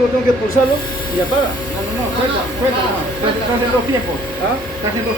algo tengo que pulsarlo y apaga. No, suelta. Estás en dos tiempos. ¿Ah? Estás en dos